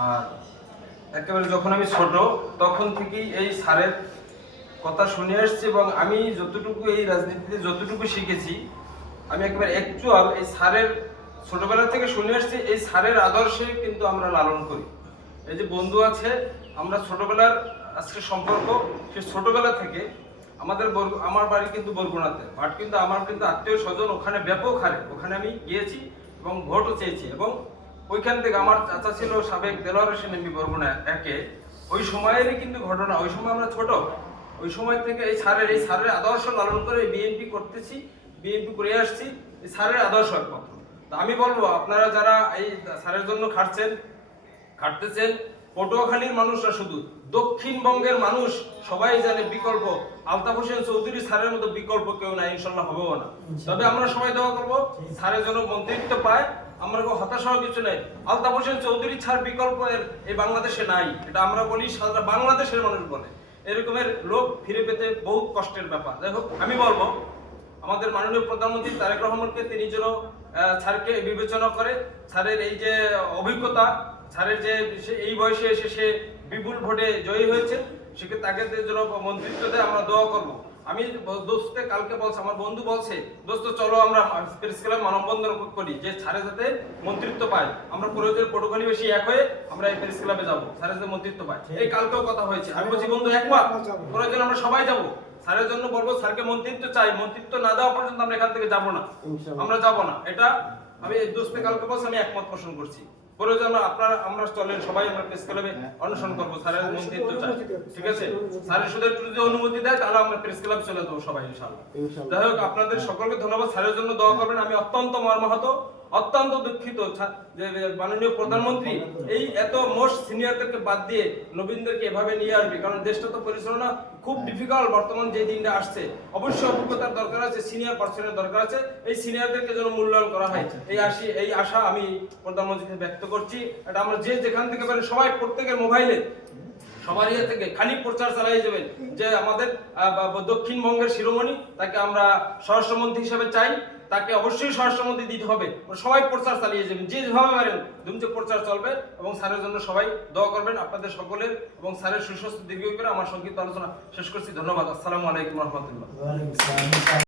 আর একেবারে যখন আমি ছোট তখন থেকেই এই স্যারের কথা শুনে আসছি, এবং আমি যতটুকু এই রাজনীতিতে যতটুকু শিখেছি আমি একেবারে অ্যাকচুয়াল এই স্যারের ছোটবেলা থেকে শুনে আসছি। এই স্যারের আদর্শে কিন্তু আমরা লালন করি। এই যে বন্ধু আছে, আমরা ছোটবেলার আজকে সম্পর্ক, সে ছোটবেলা থেকে আমার বাড়ি কিন্তু বরগুনাতে, বাট কিন্তু আমার কিন্তু আত্মীয় স্বজন ওখানে ব্যাপক হারে, ওখানে আমি গিয়েছি এবং ভোটও চেয়েছি। এবং ওইখান থেকে আমার চাচা ছিল সাবেক দেলোয়ার হোসেন এমপি বরগুনা একে, ওই সময়েরই কিন্তু ঘটনা। ওই সময় আমরা ছোট, ওই সময় থেকে এই স্যারের আদর্শ লালন করে বিএনপি করতেছি, বিএনপি করে আসছি। এই স্যারের আদর্শ একমাত্র। তো আমি বলবো আপনারা যারা এই স্যারের জন্য খাটতেছেন, পটুয়াখালীর মানুষরা শুধু, দক্ষিণবঙ্গের মানুষ সবাই জানে বিকল্প আলতাফ হোসেন চৌধুরী স্যারের মতো বিকল্প কেউ নাই, ইনশাল্লাহ হবেও না। তবে আমরা সবাই দোয়া করবো স্যারের জন্য মন্ত্রিত্ব পায়, আমরা হতাশ হওয়ার কিছু নেই। আলতাফ হোসেন চৌধুরী ছাড় বিকল্প এই বাংলাদেশে নাই, এটা আমরা বলি, সারা বাংলাদেশের মানুষ বলে। এরকমের লোক ফিরে পেতে বহুত কষ্টের ব্যাপার। যাই হোক, আমি বলবো আমাদের মাননীয় প্রধানমন্ত্রী তারেক রহমানকে, তিনি যেন স্যারকে বিবেচনা করে, স্যারের এই যে অভিজ্ঞতা, স্যারের যে এই বয়সে এসে সে বিপুল ভোটে জয়ী হয়েছে, সেকে তাকে যেন মন্ত্রিত্ব দেয়, আমরা দোয়া করবো। আমি দোস্তে কালকে বলছে, আমার বন্ধু বলছে, দোস্ত চলো আমরা প্রেস ক্লাব মানববন্ধন করি, যে স্যারে যাতে মন্ত্রিত্ব পায়। আমরা প্রয়োজন পটুয়াখালীবাসী এক হয়ে আমরা এই প্রেস ক্লাবে যাবো, স্যারে যাতে মন্ত্রিত্ব পায়। এই কালকেও কথা হয়েছে, আমি বলছি বন্ধু একমত, প্রয়োজন আমরা সবাই যাবো স্যারের জন্য, বলবো স্যারকে মন্ত্রিত্ব চাই, মন্ত্রিত্ব না দেওয়া পর্যন্ত আমরা এখান থেকে যাবো না, আমরা যাবো না। এটা আমি দোস্তে কালকে বলছি, আমি একমত পোষণ করছি। প্রয়োজন আমরা চলেন সবাই, আমরা প্রেস ক্লাবে অনুসরণ করবো, স্যারের মন্ত্রিত্ব চাই, ঠিক আছে? স্যারের শুধু একটু যদি অনুমতি দেয় তাহলে আমরা প্রেস ক্লাবে চলে যাবো সবাই, ইনশাআল্লাহ। যাই হোক, আপনাদের সকলকে ধন্যবাদ। স্যারের জন্য দোয়া করবেন। আমি অত্যন্ত মর্মাহত, অত্যন্ত দুঃখিত যে মাননীয় প্রধানমন্ত্রী এই এত মোস্ট সিনিয়রদেরকে বাদ দিয়ে নবীনদেরকে এভাবে নিয়ে আসবে, কারণ দেশটা তো পরিচালনা খুব ডিফিকাল্ট। বর্তমান যে দিনটা আসছে, অবশ্যই অভিজ্ঞতার দরকার আছে, সিনিয়র পার্সনের দরকার আছে, এই সিনিয়রদেরকে যেন মূল্যায়ন করা হয়, এই আশা আমি প্রধানমন্ত্রীকে ব্যক্ত করছি। এটা আমরা যেখান থেকে পারেন সবাই, প্রত্যেকের মোবাইলে সবার ইয়ে থেকে খালি প্রচার চালিয়ে যাবেন যে আমাদের দক্ষিণবঙ্গের শিরোমণি, তাকে আমরা স্বরাষ্ট্রমন্ত্রী হিসেবে চাই, তাকে অবশ্যই স্বরাষ্ট্রমন্ত্রী দিতে হবে। সবাই প্রচার চালিয়ে যাবেন, যেভাবে পারেন ধুমচে প্রচার চলবে, এবং স্যারের জন্য সবাই দোয়া করবেন আপনাদের সকলের, এবং স্যারের সুস্বাস্থ্য দীর্ঘ করে আমার সংক্ষিপ্ত আলোচনা শেষ করছি। ধন্যবাদ। আসসালামু আলাইকুম রহমতুল্লাহ।